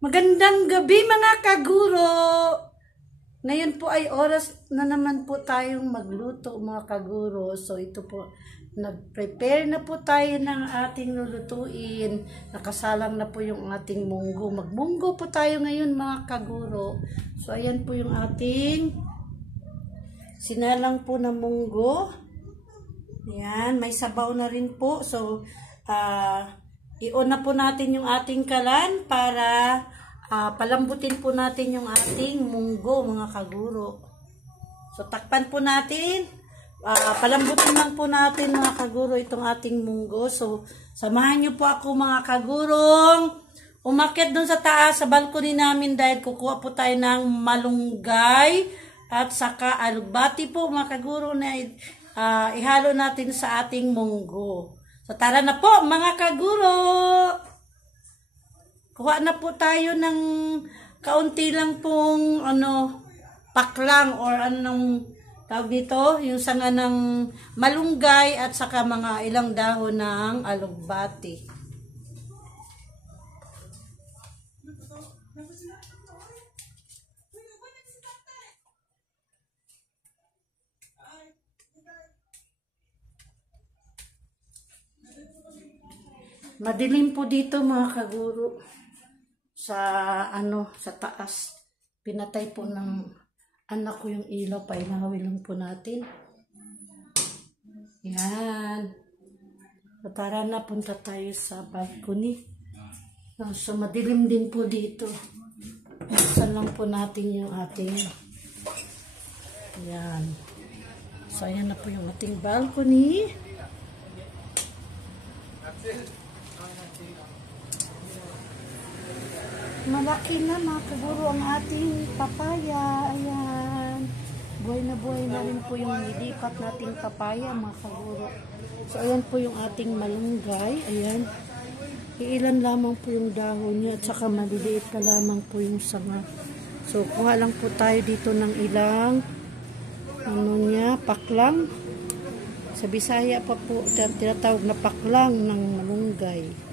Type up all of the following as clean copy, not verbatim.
Magandang gabi mga kaguro! Ngayon po ay oras na naman po tayong magluto mga kaguro. So ito po, nag-prepare na po tayo ng ating lulutuin. Nakasalang na po yung ating munggo. Magmunggo po tayo ngayon mga kaguro. So ayan po yung ating sinalang po na munggo. Ayan, may sabaw na rin po. So, i-on na po natin yung ating kalan para palambutin po natin yung ating munggo mga kaguro. So takpan po natin. Palambutin lang po natin mga kaguro itong ating munggo. So samahan nyo po ako mga kagurong umakyat dun sa taas sa balcony namin dahil kukuha po tayo ng malunggay at saka alugbati po mga kaguro na ihalo natin sa ating munggo. So tara na po mga kaguro. Kuha na po tayo ng kaunti lang pong paklang or anong tawag dito, yung sanga ng malunggay at saka mga ilang dahon ng alugbati. Madilim po dito mga kaguro. Sa taas. Pinatay po ng anak ko yung ilaw. Pailawin lang po natin. Yan. So, tara na, punta tayo sa balcony. So madilim din po dito. Buksan lang po natin yung ating yan. So ayan na po yung ating balcony. Malaki na mga kaguro ang ating papaya. Ayan. Buhay na rin po yung nilipat nating papaya mga kaguro. So ayan po yung ating malunggay. Ayan. Iilan lamang po yung dahon niya at saka maliliit na lamang po yung sanga. So kuha lang po tayo dito ng ilang paklang. Sa Bisaya pa po tinatawag na paklang ng malunggay.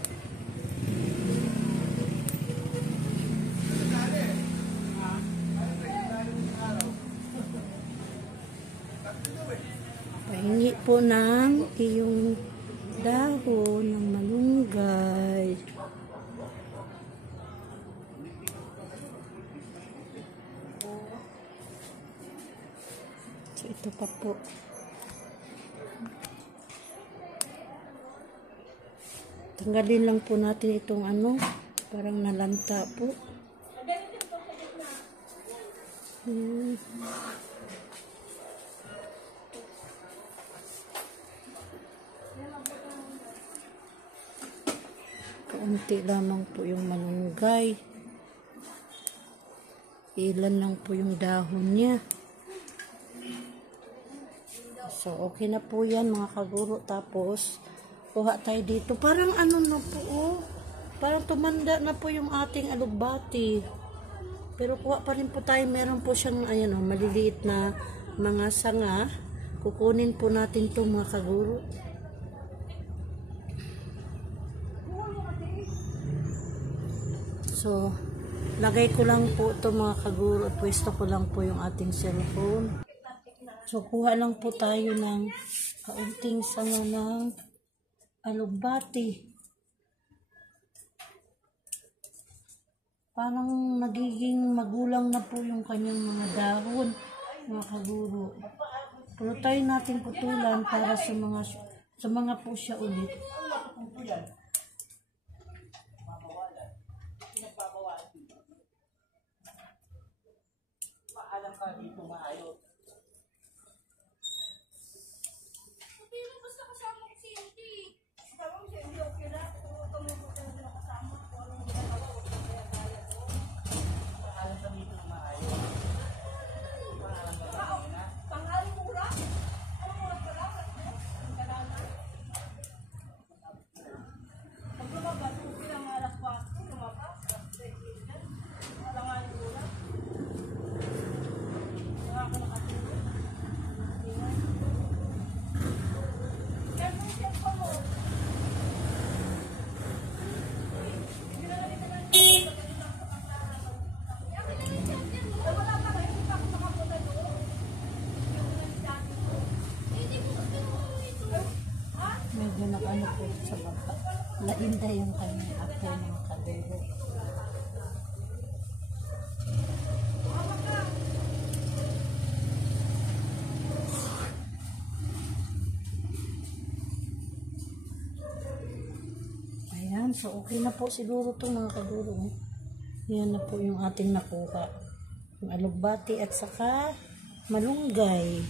Pahingi po ng iyong dahon ng malunggay. So ito pa po. Tanggalin lang po natin itong parang nalanta po. Kaunti lamang po yung malunggay. Ilan lang po yung dahon niya. So, okay na po yan mga kaguro. Tapos, kuha tayo dito. Parang na po, parang tumanda na po yung ating alugbati. Pero kuha pa rin po tayo. Meron po siyang, maliliit na mga sanga. Kukunin po natin to mga kaguro. So, lagay ko lang po ito mga kaguro. Pwesto ko lang po yung ating cellphone. So, kuha lang po tayo ng kaunting sanga ng alugbati. Parang nagiging magulang na po yung kanyang mga dahon, mga kaguro. Pero tayo natin putulan para sa mga po siya ulit. So, okay na po siguro ito mga kaguro. Yan na po yung ating nakuha. Yung alugbati at saka malunggay.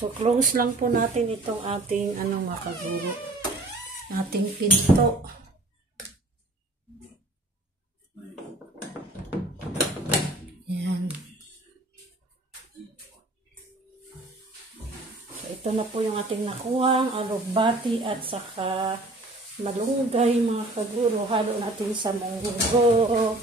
So, close lang po natin itong ating mga kaguro. Ating pinto. Yan. So, ito na po yung ating nakuhang alugbati at saka malunggay mga kaguro. Halo natin sa munggo.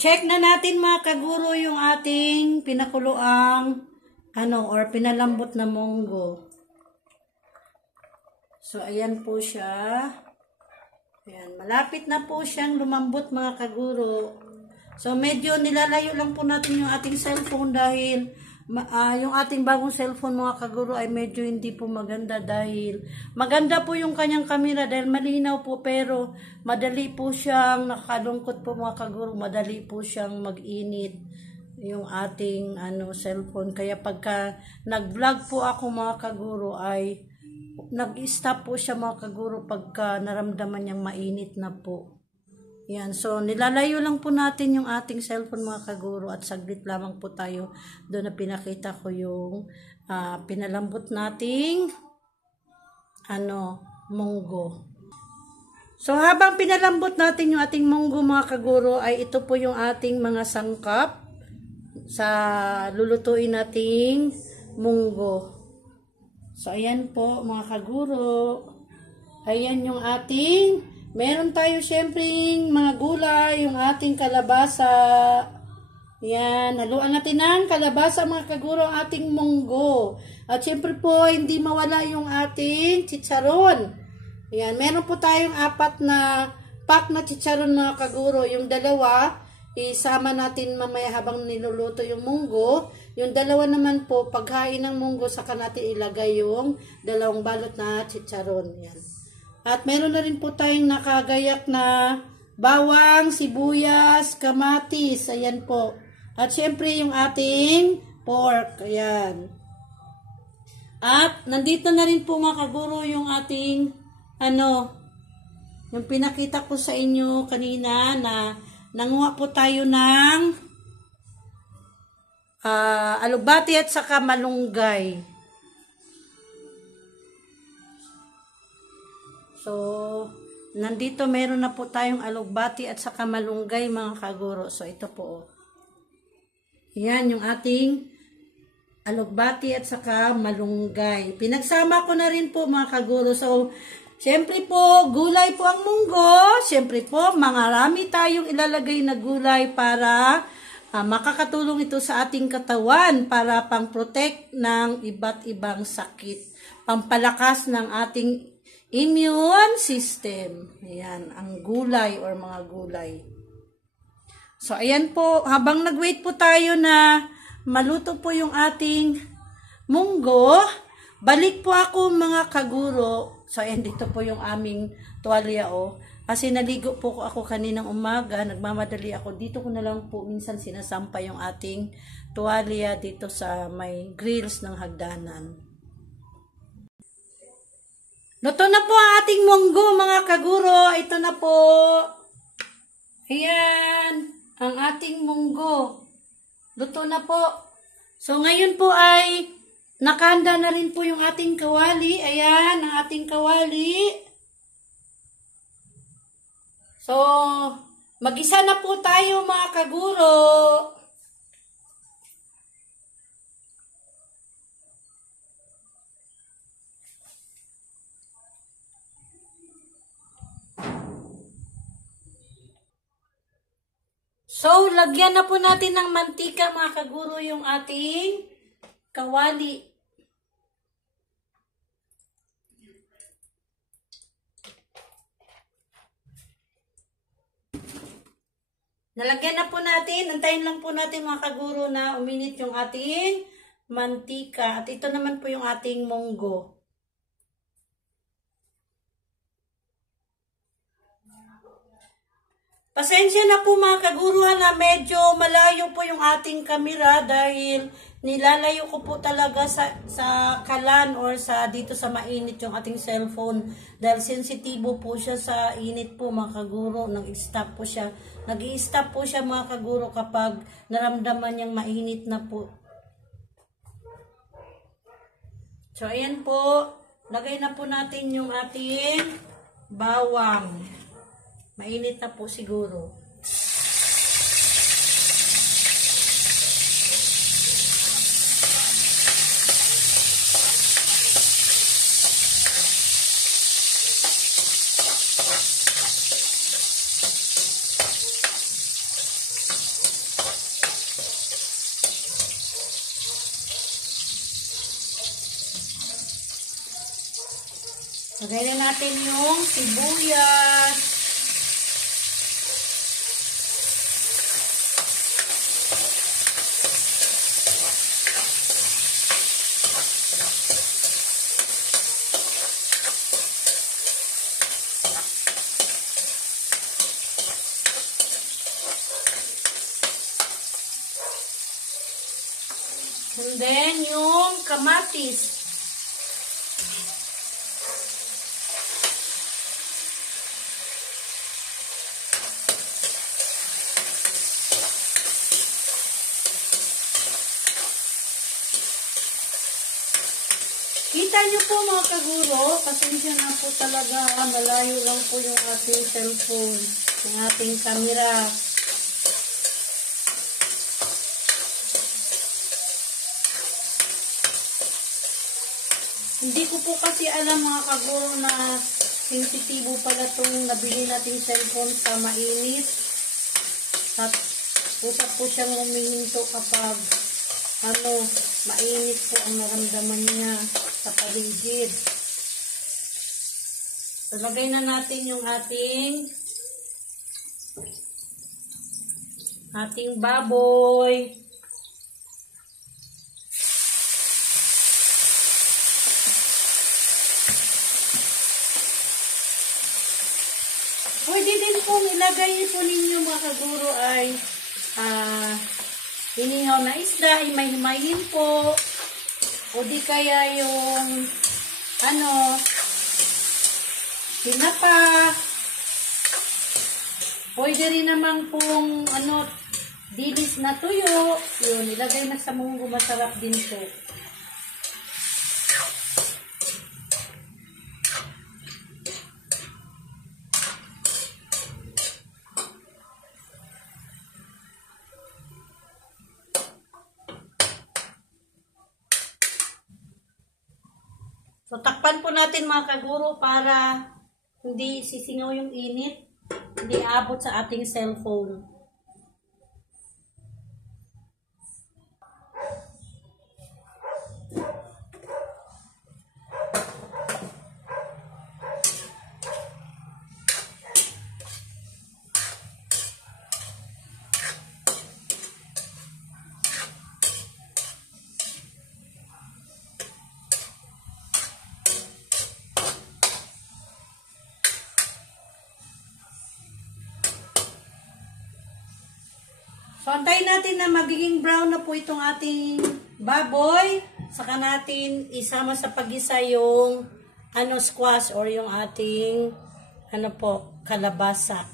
Check na natin mga kaguro yung ating pinakuloang or pinalambot na munggo. So, ayan po siya. Ayan, malapit na po siyang lumambot mga kaguro. So, medyo nilalayo lang po natin yung ating cellphone dahil yung ating bagong cellphone mga kaguro ay medyo hindi po maganda dahil maganda po yung kanyang camera dahil malinaw po pero madali po siyang nakakalungkot po mga kaguro, madali po siyang mag-init yung ating cellphone. Kaya pagka nag-vlog po ako mga kaguro ay nag-stop po siya mga kaguro pagka naramdaman niyang mainit na po. Yan, so nilalayo lang po natin yung ating cellphone mga kaguro at saglit lamang po tayo doon na pinakita ko yung pinalambot nating munggo. So habang pinalambot natin yung ating munggo mga kaguro ay ito po yung ating mga sangkap sa lulutuin nating munggo. So ayan po mga kaguro. Ayan yung ating meron tayo syempre mga gulay, yung ating kalabasa. Yan, haluan natin ng kalabasa mga kaguro ang ating munggo. At syempre po, hindi mawala yung ating chicharon. Yan, meron po tayong 4 na pack na chicharon mga kaguro. Yung 2, isama natin mamaya habang niluluto yung munggo. Yung 2 naman po, paghain ng munggo, saka natin ilagay yung 2 balot na chicharon. Yan. At meron na rin po tayong nakagayak na bawang, sibuyas, kamatis. Ayan po. At syempre yung ating pork. Ayan. At nandito na rin po mga kaguro yung ating yung pinakita ko sa inyo kanina na nanguha po tayo ng alugbati at saka malunggay. So, nandito meron na po tayong alugbati at saka malunggay mga kaguro. So, ito po. Yan yung ating alugbati at saka malunggay. Pinagsama ko na rin po mga kaguro. So, syempre po, gulay po ang munggo. Syempre po, marami tayong ilalagay na gulay para makakatulong ito sa ating katawan para pang-protect ng iba't ibang sakit. Pampalakas ng ating immune system. Ayan, ang gulay or mga gulay. So, ayan po, habang nag-wait po tayo na maluto po yung ating munggo, balik po ako mga kaguro. So, ayan, dito po yung aming tuwalya, Kasi naligo po ako kaninang umaga, nagmamadali ako. Dito ko na lang po minsan sinasampay yung ating tuwalya dito sa may grills ng hagdanan. Luto na po ang ating munggo, mga kaguro. Ito na po. Ayan, ang ating munggo. Luto na po. So, ngayon po ay nakahanda na rin po yung ating kawali. Ayan, ang ating kawali. So, mag-isa na po tayo, mga kaguro. So, lagyan na po natin ng mantika mga kaguro yung ating kawali. Nalagyan na po natin, antayin lang po natin mga kaguro na uminit yung ating mantika. At ito naman po yung ating munggo. Pasensya na po mga kaguro na medyo malayo po yung ating kamera dahil nilalayo ko po talaga sa kalan or dito sa mainit yung ating cellphone. Dahil sensitibo po siya sa init po mga kaguro. Nag-stop po siya. Nag-i-stop po siya mga kaguro kapag naramdaman niyang mainit na po. So ayan po. Lagay na po natin yung ating bawang. Mainit na po siguro. Lagay na natin yung sibuyas. And then yung kamatis. Kita nyo po mga kaguro, pasensya na po talaga, malayo lang po yung ating cellphone, yung ating camera. Hindi ko po kasi alam mga kaguro na sensitibo pala itong nabili nating cellphone sa mainit. At usap po siyang humihinto kapag mainit po ang naramdaman niya sa paligid. So, lagay na natin yung ating baboy. Pwede din pong ilagay po ninyo mga kaguro ay inihaw na isda, himay-himayin po. O di kaya yung tinapa. Pwede rin naman pong dilis na tuyo. Yun, ilagay na sa munggo, masarap din po. So, takpan po natin mga kaguro para hindi sisingaw yung init, hindi abot sa ating cellphone. So, antayin natin na magiging brown na po itong ating baboy. Saka natin isama sa pag-isa yung squash or yung ating kalabasa.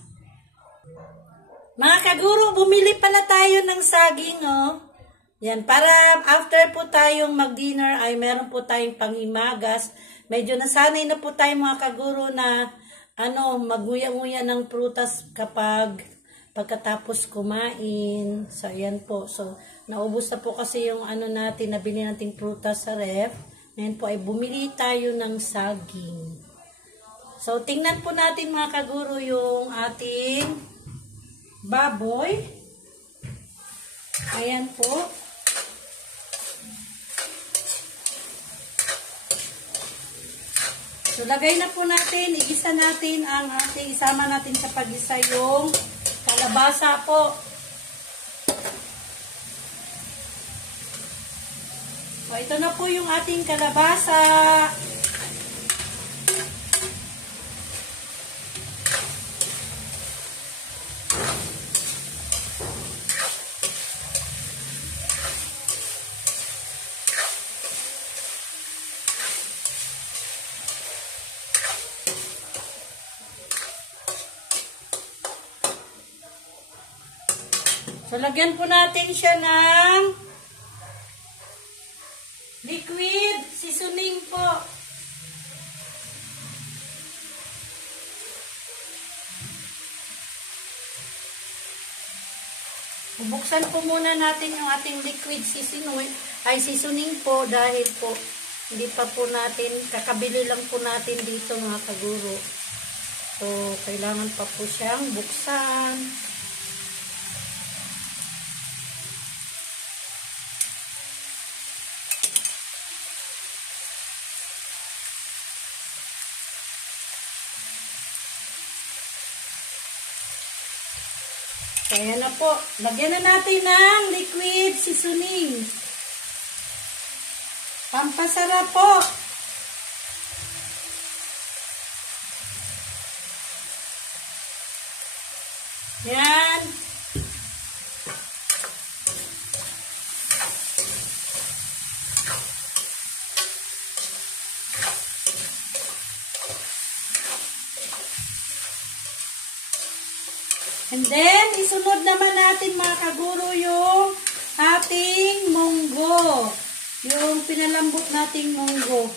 Mga kaguro, bumili pala tayo ng saging, oh. Yan, para after po tayong mag-dinner ay meron po tayong panghimagas. Medyo nasanay na po tayo mga kaguro na maguya-nguya ng prutas pagkatapos kumain. So, ayan po. So, naubos na po kasi yung nabili nating prutas sa ref. Ngayon po ay bumili tayo ng saging. So, tingnan po natin mga kaguro yung ating baboy. Ayan po. So, lagay na po natin, igisa natin isama natin sa pag-isa yung kalabasa po. So, ito na po yung ating kalabasa. So, lagyan po natin siya ng liquid seasoning po. Bubuksan po muna natin yung ating liquid seasoning po dahil po hindi pa po natin, kakabili lang po natin dito mga kaguro. So, kailangan pa po siyang buksan. So, ayan na po. Lagyan na natin ng liquid seasoning. Pampasarap po. Yan. And then, isunod naman natin mga kaguro yung ating munggo. Yung pinalambot nating munggo.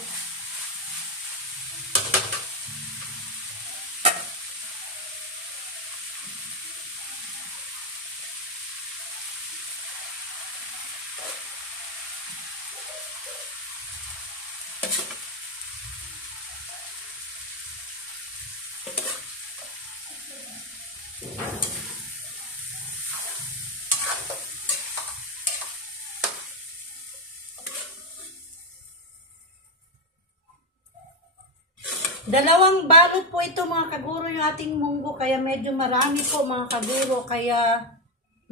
Dalawang balot po ito mga kaguro yung ating munggo, kaya medyo marami po mga kaguro, kaya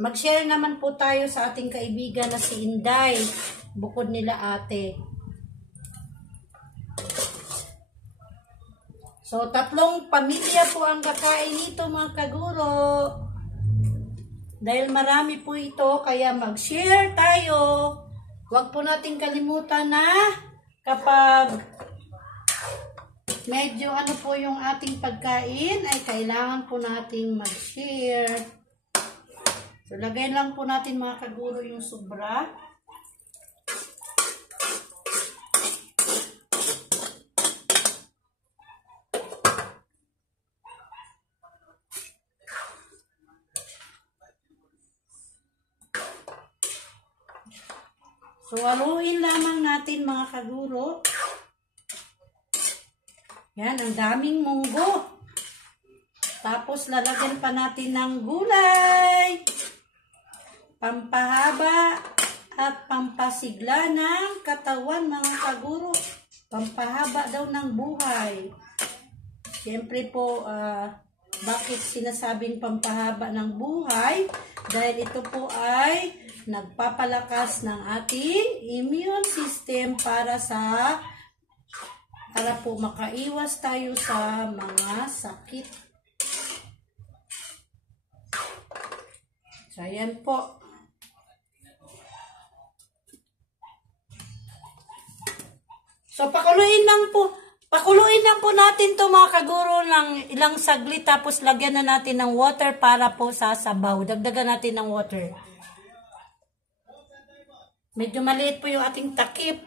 mag-share naman po tayo sa ating kaibigan na si Inday, bukod nila ate. So, 3 pamilya po ang kakain nito mga kaguro. Dahil marami po ito, kaya mag-share tayo. Huwag po natin kalimutan na kapag medyo ano po yung ating pagkain, ay kailangan po nating mag-share. So, lagay lang po natin mga kaguro yung sobra. So, haluin lamang natin mga kaguro. Yan, ang daming munggo. Tapos, lalagyan pa natin ng gulay. Pampahaba at pampasigla ng katawan mga kaguro. Pampahaba daw ng buhay. Siyempre po, bakit sinasabing pampahaba ng buhay? Dahil ito po ay nagpapalakas ng ating immune system para po makaiwas tayo sa mga sakit. So, ayan po. So, pakuluin lang po natin to mga kaguro ng ilang saglit, tapos lagyan na natin ng water para po sa sabaw. Dagdagan natin ng water. Medyo maliit po yung ating takip.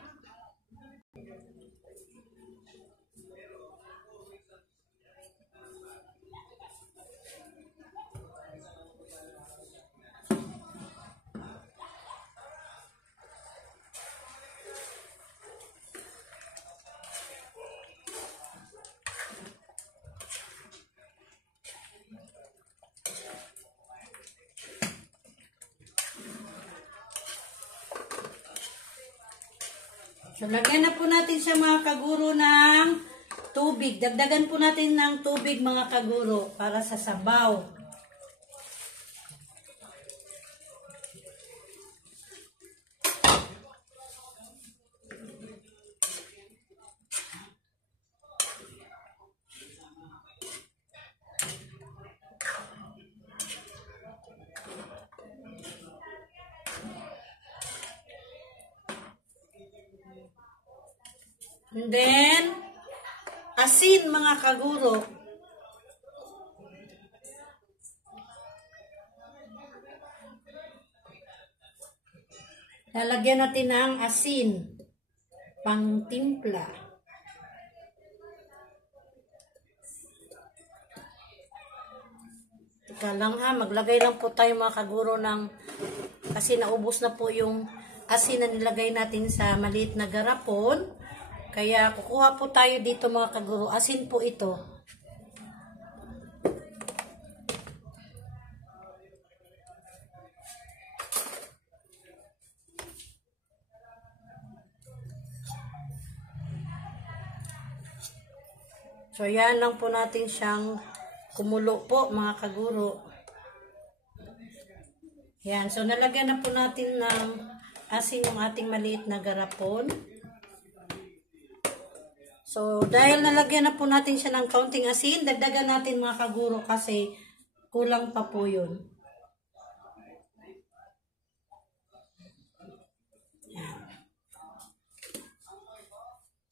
So, lagyan na po natin siya mga kaguro ng tubig. Dagdagan po natin ng tubig mga kaguro para sa sabaw. And then, asin mga kaguro. Lalagyan natin ng asin. Pang timpla. Teka lang ha, maglagay lang po tayo mga kaguro ng, kasi naubos na po yung asin na nilagay natin sa maliit na garapon. Kaya kukuha po tayo dito mga kaguro. Asin po ito. So, yan lang po natin siyang kumulo po, mga kaguro. Yan. So, nalagyan na po natin ng asin yung ating maliit na garapon. So, dahil nalagyan na po natin siya ng kaunting asin, dagdagan natin mga kaguro kasi kulang pa po yun. Yan.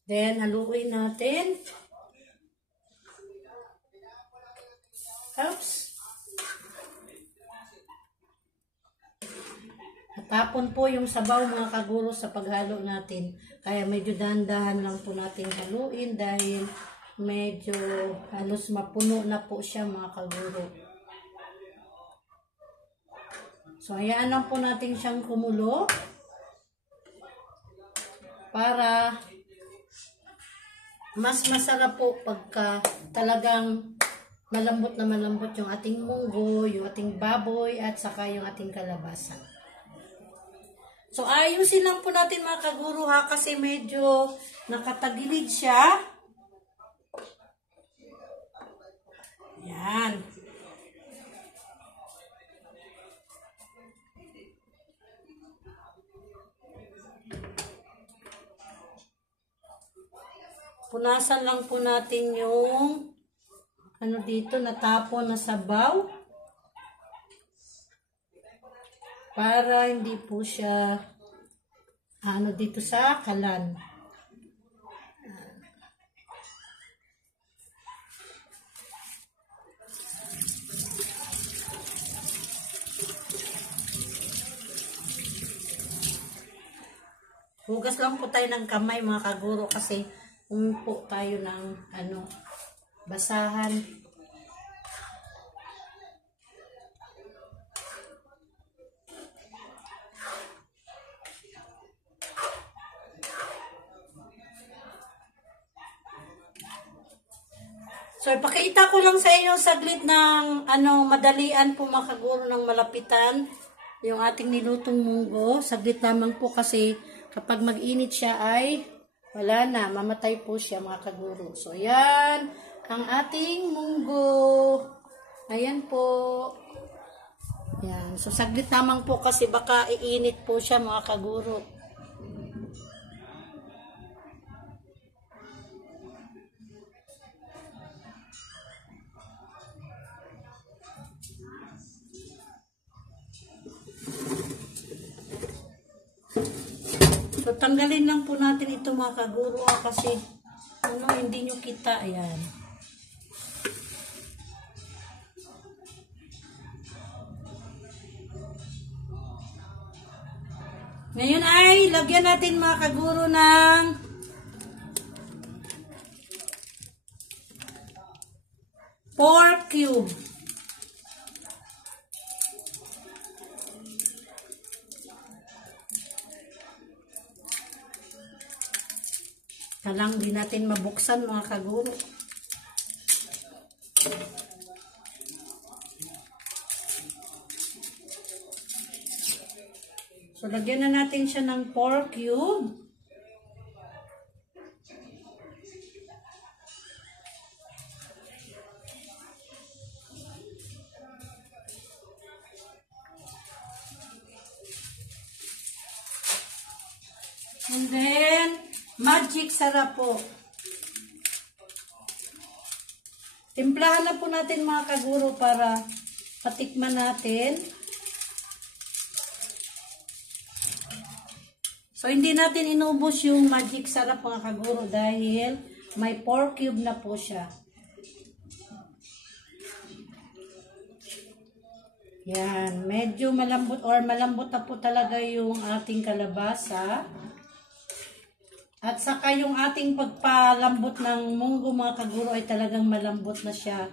Then, haluin natin. Oops. Natapon po yung sabaw mga kaguro sa paghalo natin. Kaya medyo dahan-dahan lang po natin haluin dahil medyo halos mapuno na po siya mga kaguro. So, hayaan lang po natin siyang kumulo para mas masarap po pagka talagang malambot na malambot yung ating munggo, yung ating baboy, at saka yung ating kalabasa. So, ayusin lang po natin mga kaguro ha, kasi medyo nakatagilid siya. Yan. Punasan lang po natin yung ano dito, natapon na sabaw. Para hindi po siya ano dito sa kalan. Hugas lang po tayo ng kamay mga kaguro kasi po tayo ng ano basahan. So, ipakita ko lang sa inyo saglit ng madalian po mga kaguro ng malapitan yung ating nilutong munggo. Saglit lamang po kasi kapag mag-init siya ay wala na, mamatay po siya mga kaguro. So, yan ang ating munggo. Ayan po. Yan. So, saglit lamang po kasi baka iinit po siya mga kaguro. So, tanggalin lang po natin ito mga kaguro kasi hindi nyo kita. Ayan. Ngayon ay lagyan natin mga kaguro ng pork cube. Kalang di natin mabuksan mga kaguro. So, lagyan na natin siya ng pork cube. And then, magic sarap po. Timplahan na po natin mga kaguro para patikman natin. So, hindi natin inubos yung magic sarap mga kaguro dahil may 4 cube na po siya. Yan, medyo malambot or malambot na po talaga yung ating kalabasa. At saka yung ating pagpalambot ng munggo mga kaguro ay talagang malambot na siya.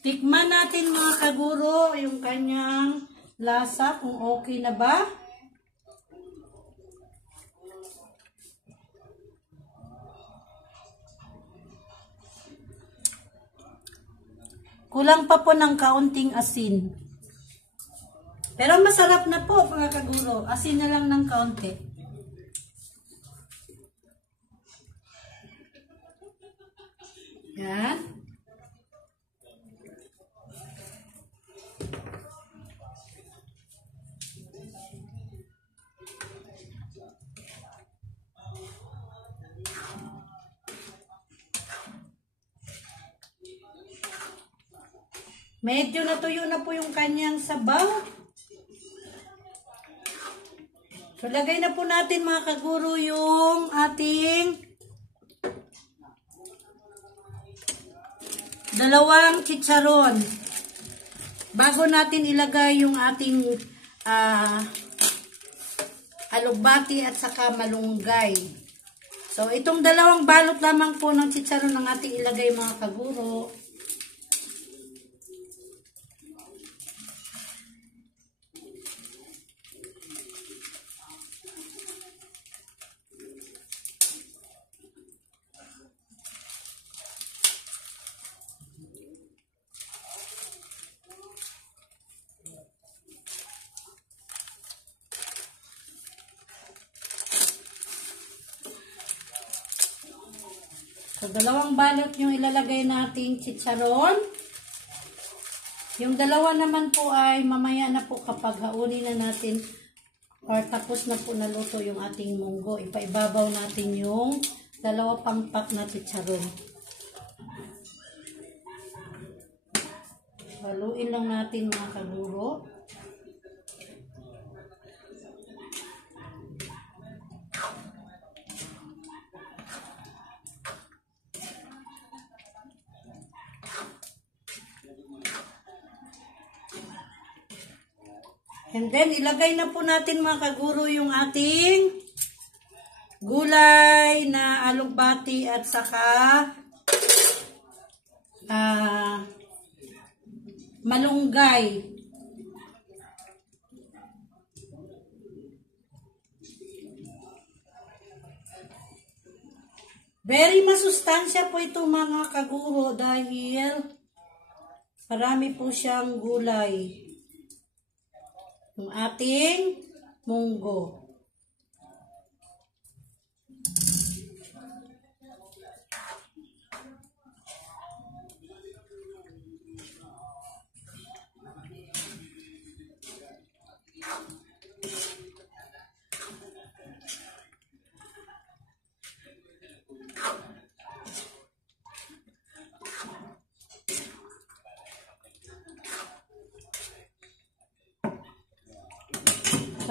Tikman natin mga kaguro yung kanyang lasa kung okay na ba. Kulang pa po ng kaunting asin. Pero masarap na po mga kaguro. Asin na lang ng kaunti. Yan. Medyo natuyo na po yung kanyang sabaw. So, lagay na po natin mga kaguro yung ating 2 chicharon. Bago natin ilagay yung ating alugbati at saka malunggay. So, itong 2 balot lamang po ng chicharon ang ating ilagay mga kaguro. So, 2 balot yung ilalagay nating chicharon. Yung 2 naman po ay mamaya na po kapag haunin na natin or tapos na po naluto yung ating munggo. Ipaibabaw natin yung 2 pangpak na chicharon. Haluin lang natin mga kaguro. And then, ilagay na po natin mga kaguro yung ating gulay na alugbati at saka malunggay. Very masustansya po ito mga kaguro dahil marami po siyang gulay. Yung ating munggo.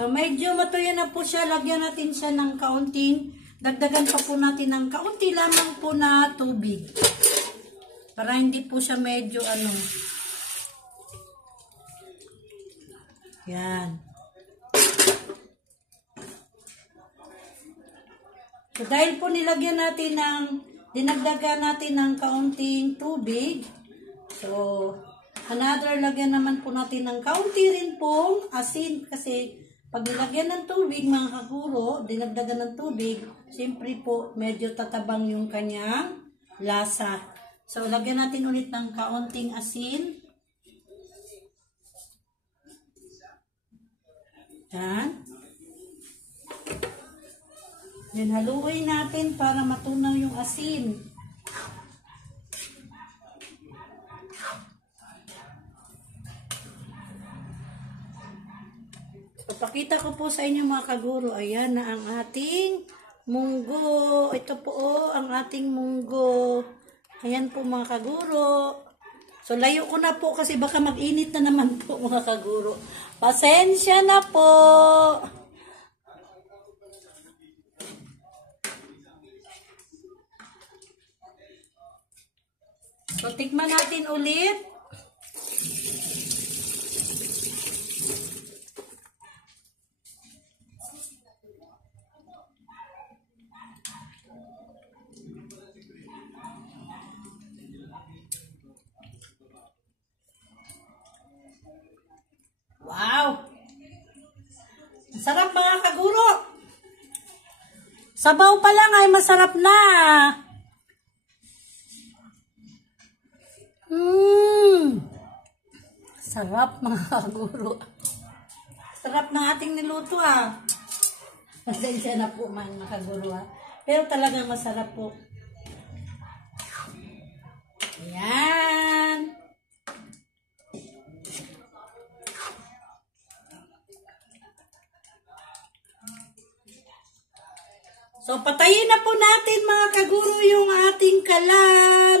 So, medyo matuyo na po siya. Lagyan natin siya ng kaunting. Dagdagan pa po natin ng kaunti lamang po na tubig. Para hindi po siya medyo Yan. So, dahil po dinagdagan natin ng kaunting tubig. So, another, lagyan naman po natin ng kaunti rin pong asin kasi pag nilagyan ng tubig, mga kaguro, dinagdagan ng tubig, siyempre po, medyo tatabang yung kanyang lasa. So, lagyan natin ulit ng kaunting asin. Yan. Yan, haluin natin para matunaw yung asin. So, pakita ko po sa inyo mga kaguro. Ayan na ang ating munggo. Ito po ang ating munggo. Ayan po mga kaguro. So, layo ko na po kasi baka mag-init na naman po mga kaguro. Pasensya na po. So, tikman natin ulit. Wow! Masarap mga kaguro. Sabaw pa lang ay masarap na. Sarap mga kaguro. Sarap ng ating niluto ah. Pasensya na po mga kaguro ah. Pero talagang masarap po. Ayan. So, patayin na po natin mga kaguro yung ating kalan.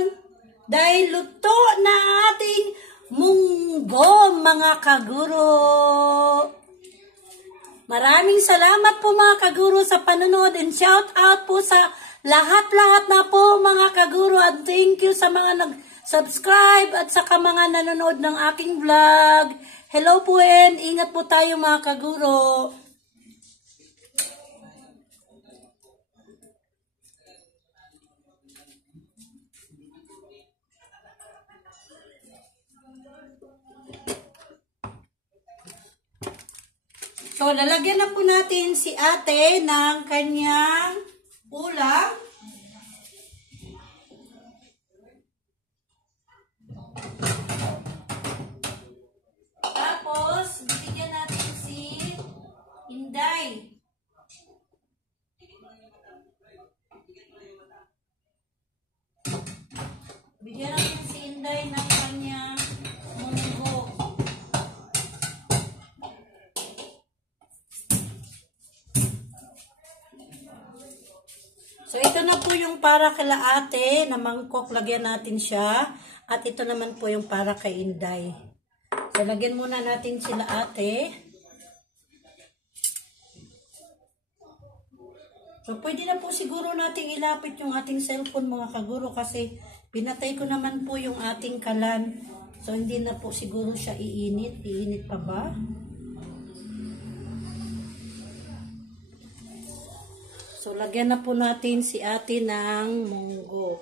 Dahil luto na ating munggo mga kaguro. Maraming salamat po mga kaguro sa panonood and shout out po sa lahat-lahat na po mga kaguro. And thank you sa mga nag-subscribe at saka mga nanonood ng aking vlog. Hello po and ingat po tayo mga kaguro. So, lalagyan na po natin si ate ng kanyang ulam. Tapos, bigyan natin si Inday. Bigyan natin si Inday ng kanyang munggo. So, ito na po yung para kila ate na mangkok. Lagyan natin siya. At ito naman po yung para kay Inday. So, lagyan muna natin sila ate. So, pwede na po siguro nating ilapit yung ating cellphone mga kaguro kasi pinatay ko naman po yung ating kalan. So, hindi na po siguro siya iinit. Iinit pa ba? So, lagyan na po natin si ate ng munggo.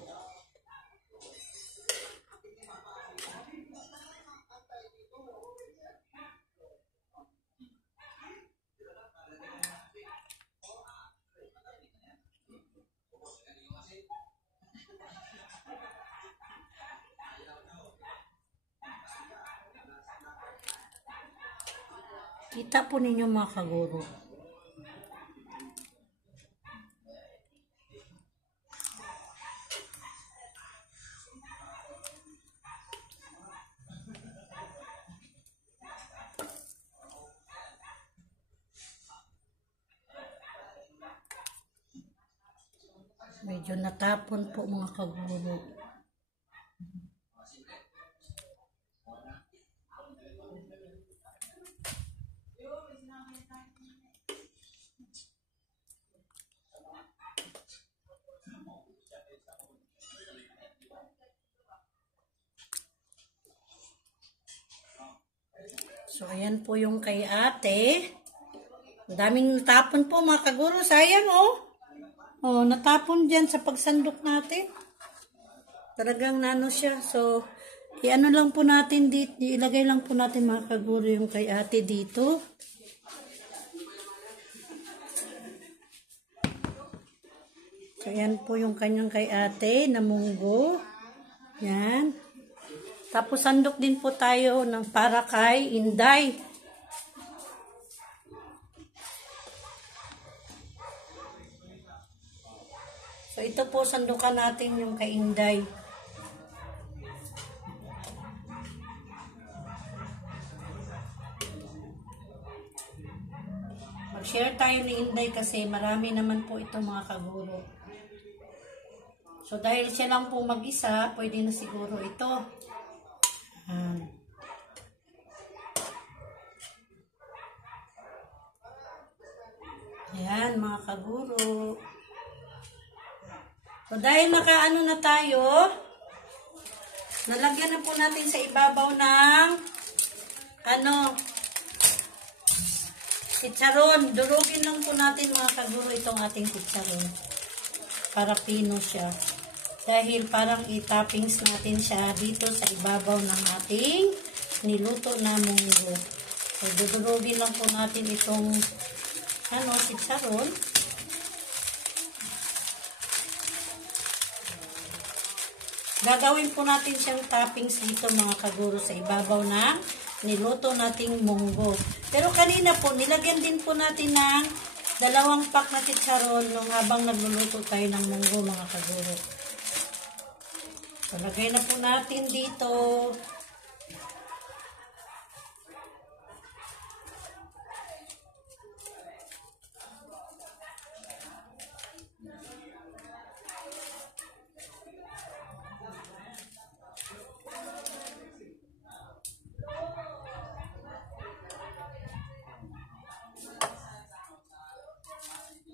Kita po ninyo mga kaguro. Medyo natapon po mga kaguro. So, ayan po yung kay ate. Ang daming natapon po mga kaguro. Sayang oh. Oh, natapon dyan sa pagsandok natin. Talagang nano siya. So, i-ano lang po natin dito. Ilagay lang po natin mga kaguro yung kay ate dito. So, ayan po yung kanyang kay ate na munggo. Yan. Tapos, sandok din po tayo ng para kay Inday. So, ito po, sandukan natin yung kay Inday. Mag-share tayo ni Inday kasi marami naman po ito mga kaguro. So, dahil siya lang po mag-isa, pwede na siguro ito. Ayan, mga kaguro. So, dahil nakaano na tayo, nalagyan na po natin sa ibabaw ng chicharon. Durugin lang po natin mga kaguro itong ating chicharon. Para pino siya. Dahil parang i-toppings natin siya dito sa ibabaw ng ating niluto na munggo. So, dudurugin lang po natin itong chicharon. Gagawin po natin siyang toppings dito mga kaguro sa ibabaw ng niluto nating munggo. Pero kanina po, nilagyan din po natin ng 2 pack na chicharon nung habang nagluluto tayo ng munggo mga kaguro. So, lagay na po natin dito.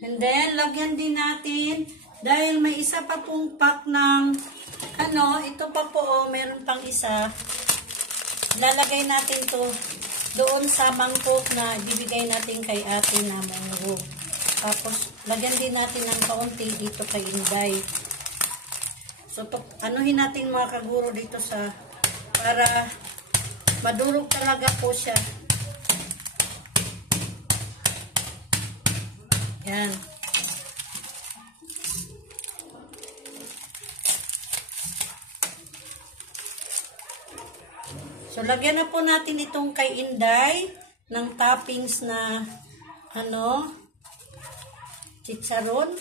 And then, lagyan din natin, dahil may isa pa pong pack ng, ito pa po, meron pang isa. Lalagay natin to doon sa mangkok na ibibigay natin kay ate na munggo. Tapos, lagyan din natin ng kaunti dito kay Inday. So, anuhin natin mga kaguro dito para madurog talaga po siya. Yan. So, lagyan na po natin itong kay Inday ng toppings na chicharon.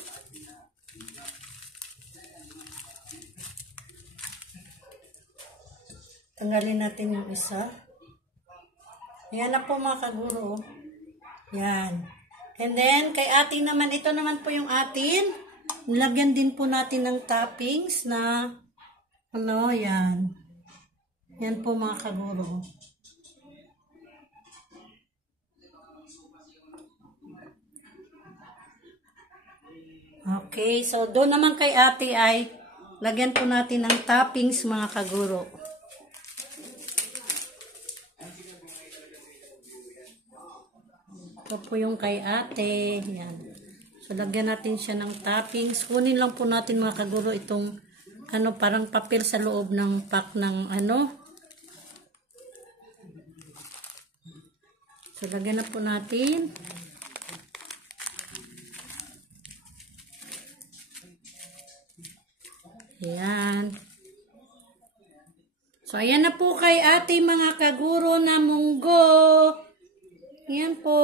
Tanggalin natin yung isa. Yan na po mga kaguro. Yan. And then, kay atin naman, ito naman po yung atin. Nilagyan din po natin ng toppings na, yan. Yan po mga kaguro. Okay, so doon naman kay ate ay, lagyan po natin ng toppings mga kaguro. Ito po yung kay ate. Yan. So, lagyan natin siya ng toppings. Kunin lang po natin mga kaguro itong parang papel sa loob ng pack ng So, lagyan na po natin. Ayan. So, ayan na po kay ate mga kaguro na munggo. Ayan po.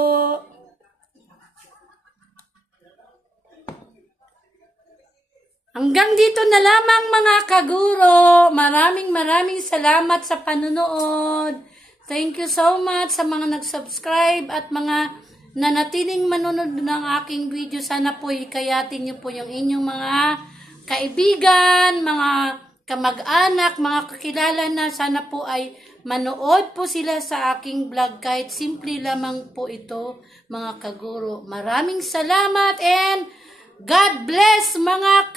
Hanggang dito na lamang mga kaguro. Maraming salamat sa panonood. Thank you so much sa mga nag-subscribe at mga nanatiling manonood ng aking video. Sana po hikayatin niyo po yung inyong mga kaibigan, mga kamag-anak, mga kakilala na sana po ay manood po sila sa aking vlog kahit simple lamang po ito mga kaguro. Maraming salamat and God bless mga